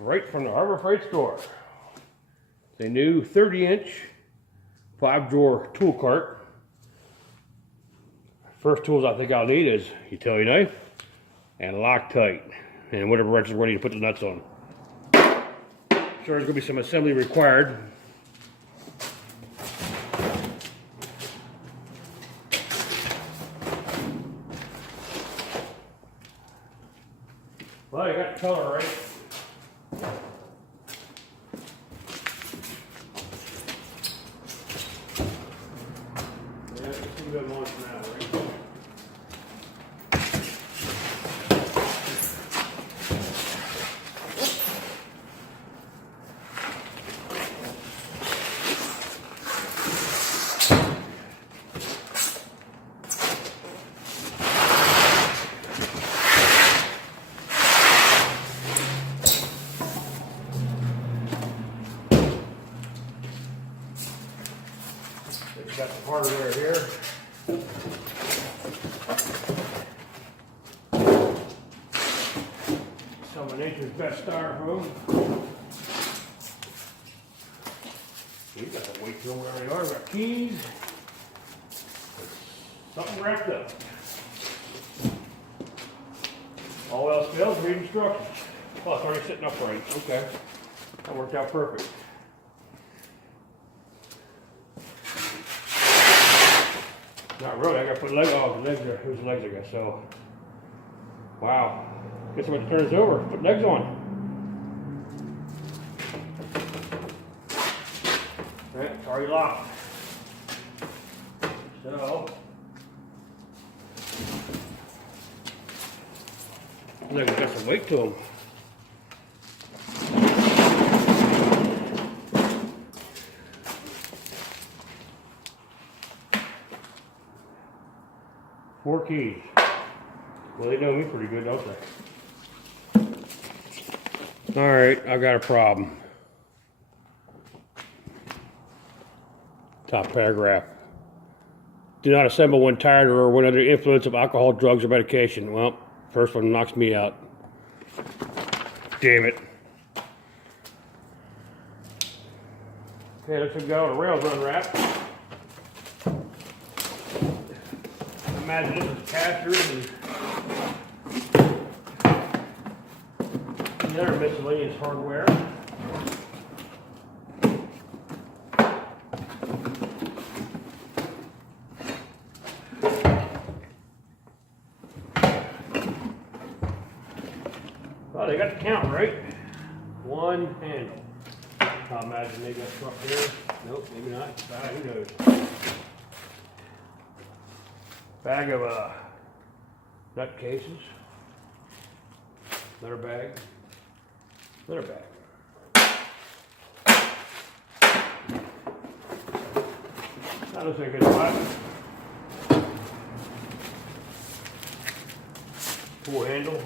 right from the HarborFreight store. It's a new 30-inch 5-drawer tool cart. First tools I think I'll need is utility knife and Loctite and whatever wrenches we're going to put the nuts on. Sure, there's going to be some assembly required. Well, you got the color right. Yeah, it's some good ones now, right? Got the hardware here. Some of nature's best styrofoam. You got the weight to them where they are. We got keys. Something wrapped up. All else fails, read instructions. Oh, it's already sitting upright. Okay. That worked out perfect. Not really, I gotta put legs on. The legs are, here's the legs I guess, so. Wow. Guess I'm gonna turn this over, put legs on. Alright, it's already locked. So. Legs got some weight to them. Four keys. Well, they know me pretty good, don't they? Alright, I've got a problem. Top paragraph. Do not assemble when tired or when under the influence of alcohol, drugs, or medication. Well, first one knocks me out. Damn it. Okay, looks like we got all the rails unwrapped. Imagine this is casters and other miscellaneous hardware. Well, they got the count right. One handle. I imagine they got stuff here. Nope, maybe not. Who knows? Bag of nut cases. Another bag. Another bag. That looks like a good spot. Tool handle.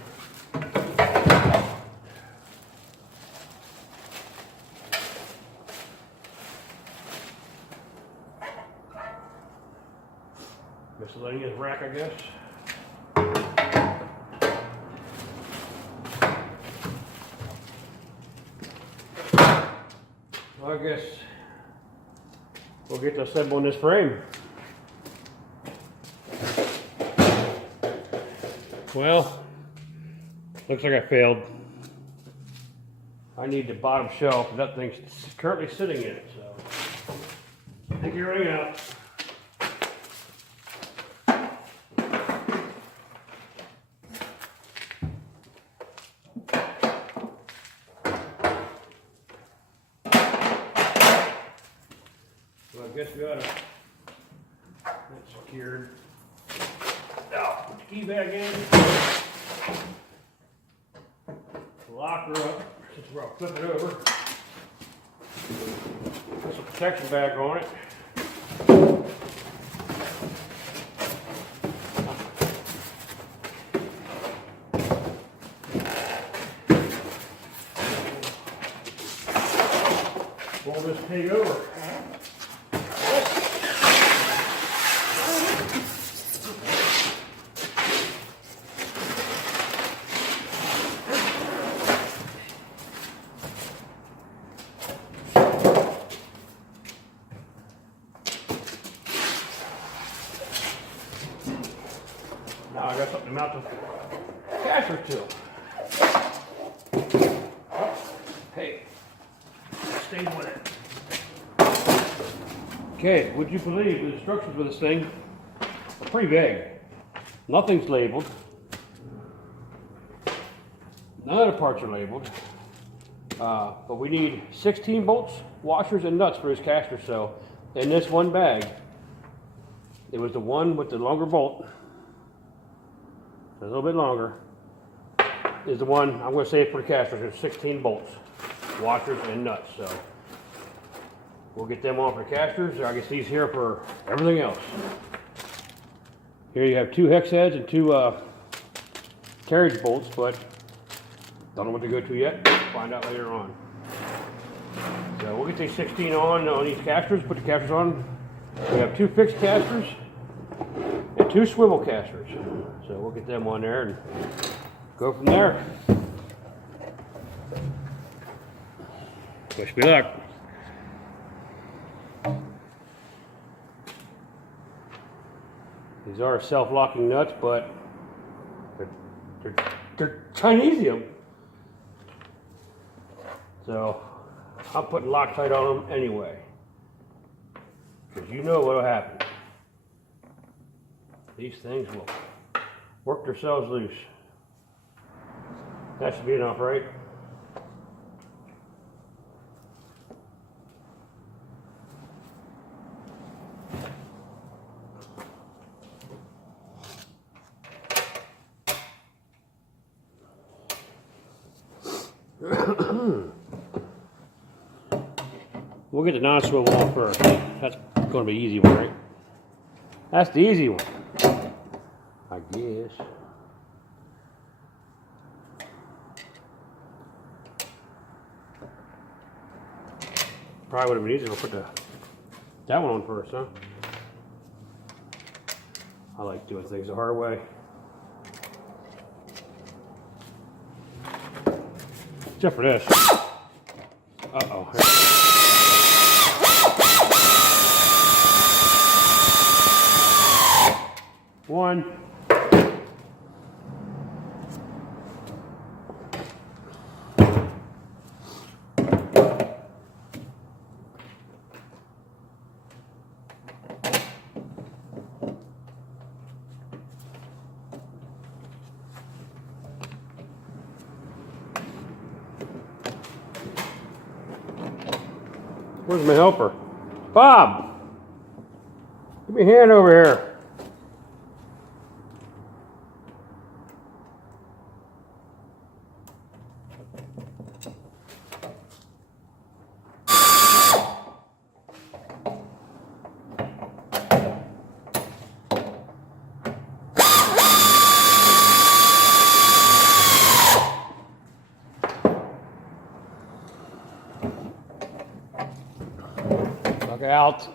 Miscellaneous rack, I guess. Well, I guess we'll get to assembling this frame. Well, looks like I failed. I need the bottom shelf, and that thing's currently sitting in it, so take your ring out. I guess we ought to get secured. Now, put the key back in. Lock her up, since we're going to flip it over. Put some protection bag on it. Roll this pig over. casters to. Hey, stay with it. Okay, would you believe the instructions for this thing are pretty vague. Nothing's labeled. None of the parts are labeled. But we need 16 bolts, washers, and nuts for his caster. So in this one bag, it was the one with the longer bolt, a little bit longer, is the one I'm going to save for the caster. There's 16 bolts, washers, and nuts. So we'll get them on for the casters. I guess these here for everything else. Here you have 2 hex heads and 2 carriage bolts, but don't know what to go to yet. Find out later on. So we'll get these 16 on these casters, put the casters on. We have 2 fixed casters and 2 swivel casters. So we'll get them on there and go from there. Wish me luck. These are self-locking nuts, but they're Chinesium. So I'm putting Loctite on them anyway, because you know what will happen. These things will work themselves loose. That should be enough, right? We'll get the non-swivel on first. That's going to be the easy one, right? That's the easy one, I guess. Probably would have been easier to put that one on first, huh? I like doing things the hard way. Except for this. Uh-oh. One. Where's my helper? Bob! Give me a hand over here. Look out.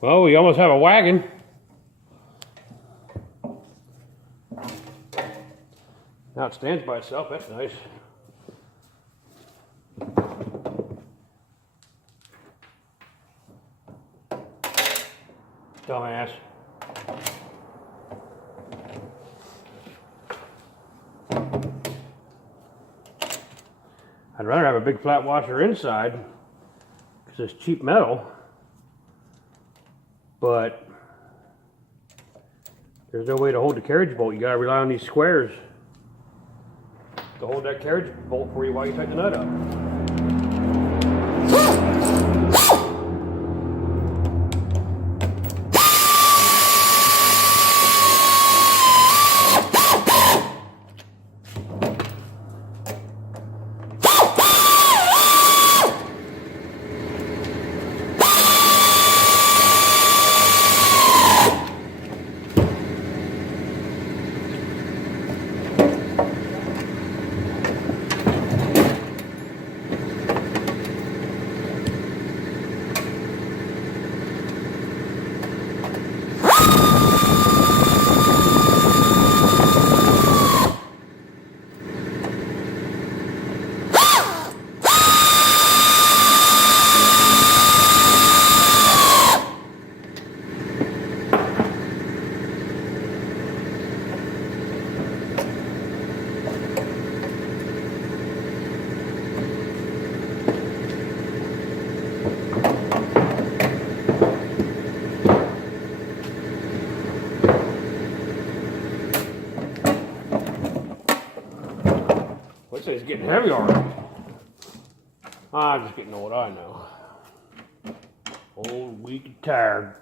Well, we almost have a wagon. Now it stands by itself. That's nice. Dumbass. I'd rather have a big flat washer inside because it's cheap metal, but there's no way to hold the carriage bolt. You gotta rely on these squares to hold that carriage bolt for you while you tighten the nut up. This thing's getting heavy already. I'm just getting old, I know. Old, weak, and tired.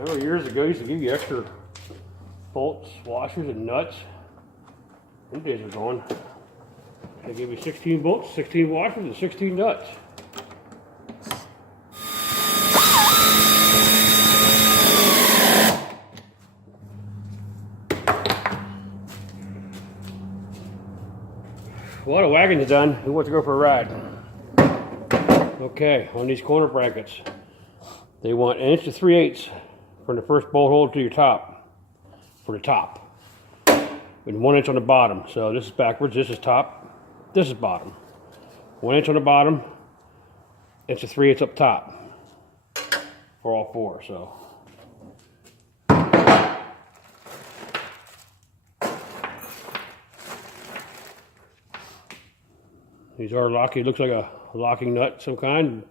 Remember years ago, I used to give you extra bolts, washers, and nuts. Them days are gone. They give you 16 bolts, 16 washers, and 16 nuts. Well, the wagon's done. Who wants to go for a ride? Okay, on these corner brackets, they want 1 to 3/8 from the first bolt hole to your top, for the top, and 1 inch on the bottom. So this is backwards, this is top, this is bottom. 1 inch on the bottom, 1 to 3/8 up top for all 4. So these are locking. It looks like a locking nut of some kind.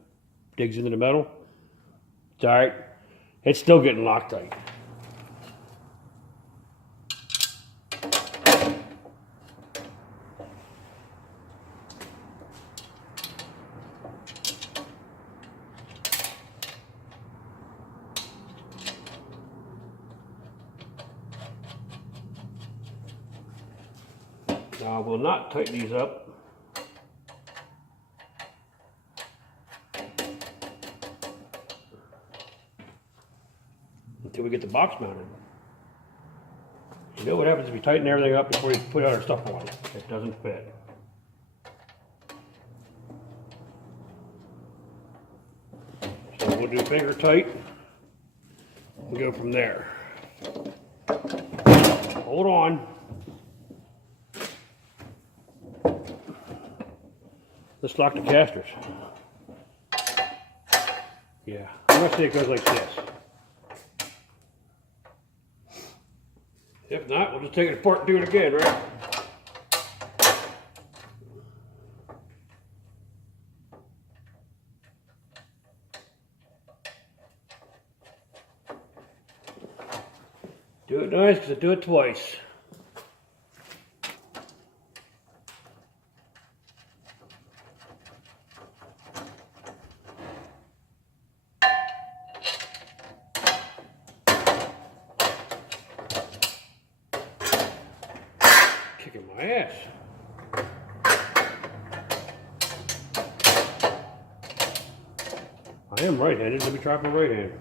Digs into the metal. It's all right. It's still getting Loctite. Now I will not tighten these up. Until we get the box mounted. You know what happens if you tighten everything up before you put other stuff on it? It doesn't fit. So we'll do finger tight and go from there. Hold on. Let's lock the casters. Yeah, I'm gonna say it goes like this. If not, we'll just take it apart and do it again, right? Do it nice, because I do it twice. Kicking my ass. I am right-handed. Let me try my right hand.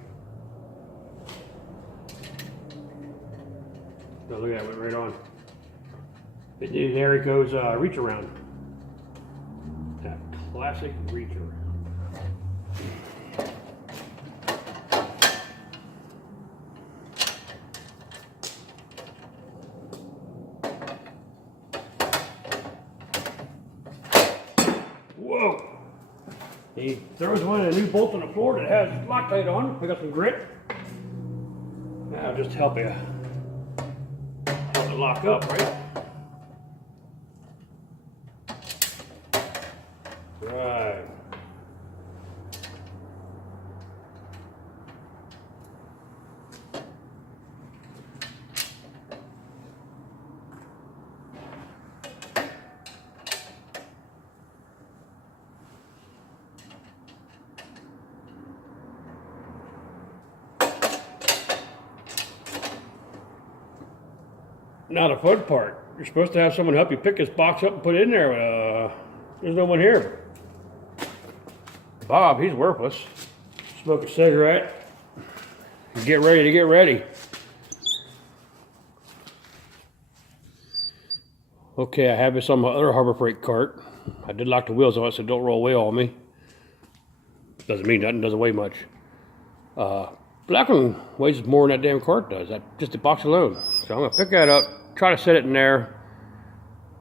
Oh, look at that, went right on. There it goes, reach around. That classic reach around. Whoa! He throws one of the new bolts on the floor that has Loctite on. We got some grit. That'll just help you. Help it lock up, right? Right. Now the fun part, you're supposed to have someone help you pick this box up and put it in there, but there's no one here. Bob, he's worthless. Smoke a cigarette. Get ready to get ready. Okay, I have this on my other HarborFreight cart. I did lock the wheels on it so don't roll away on me. Doesn't mean nothing, doesn't weigh much. Black one weighs more than that damn cart does, just the box alone. So I'm gonna pick that up, try to set it in there,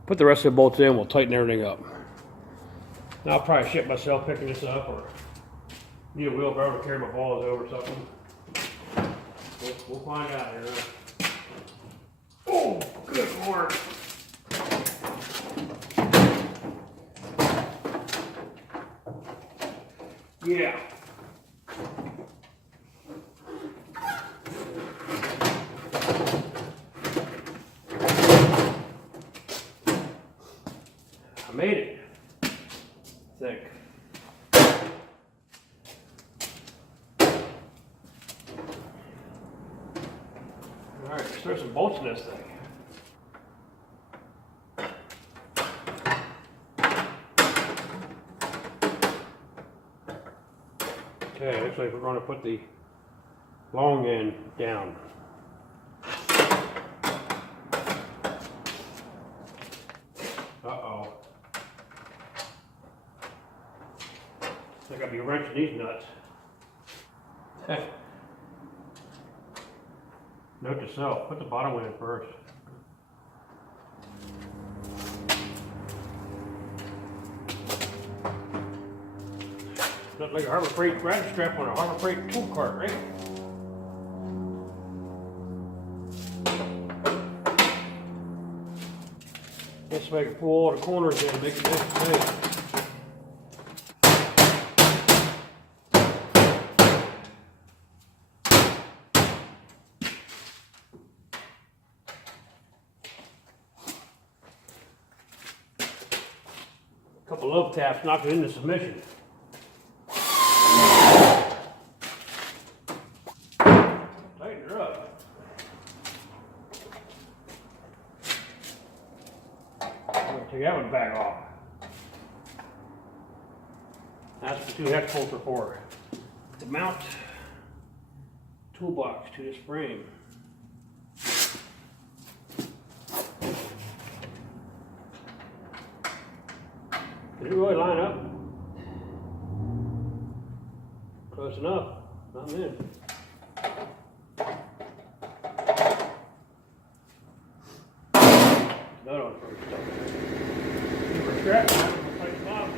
put the rest of the bolts in, we'll tighten everything up. I'll probably ship myself picking this up, or need a wheelbarrow to carry my balls over or something. We'll find out here. Oh, good Lord. Yeah. I made it, I think. All right, let's throw some bolts in this thing. Okay, looks like we're going to put the long end down. Uh-oh. I gotta be wrenching these nuts. Note to self, put the bottom one in first. Looks like a HarborFreight ratchet strap on a HarborFreight tool cart, right? This way I can pull all the corners in and make it nice and tight. A couple love taps knock it into submission. Tighten her up. Take that one back off. That's what the 2 hex bolts are for. To mount toolbox to this frame. Did it really line up? Close enough. I'm in. That on first. Keep her strapped. Tighten it up.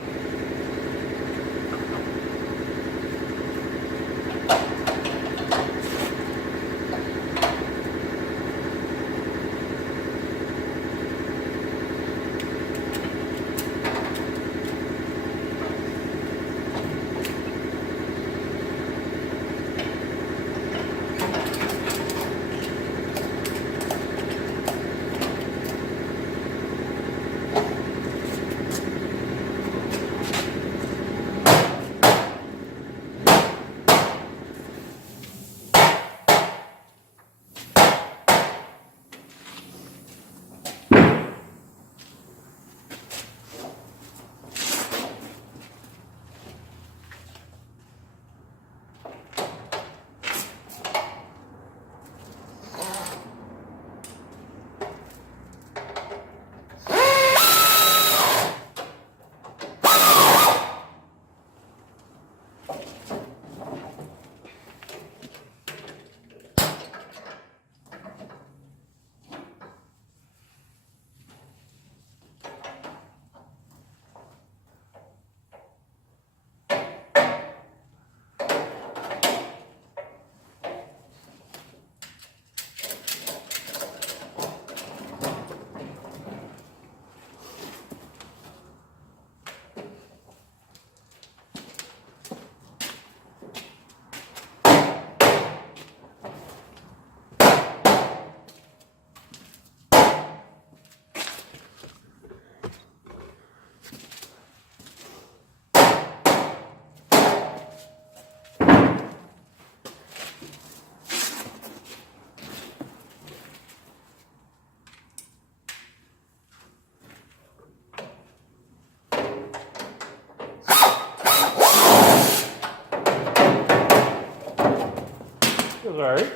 Feels alright.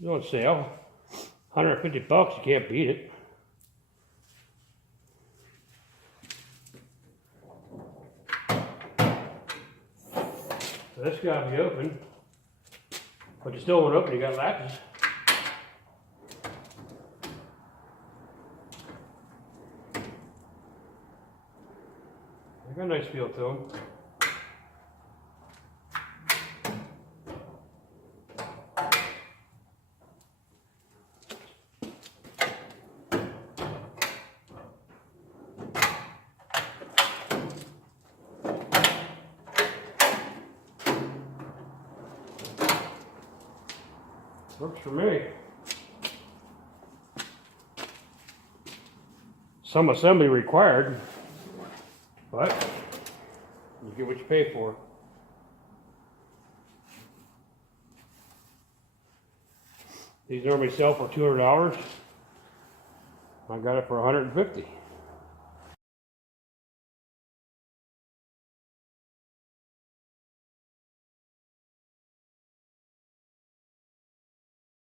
It's on sale. 150 bucks, you can't beat it. So this got to be open. But you still won't open, you got latches. They got a nice feel to them. Works for me. Some assembly required, but you get what you pay for. These normally sell for $200. I got it for $150.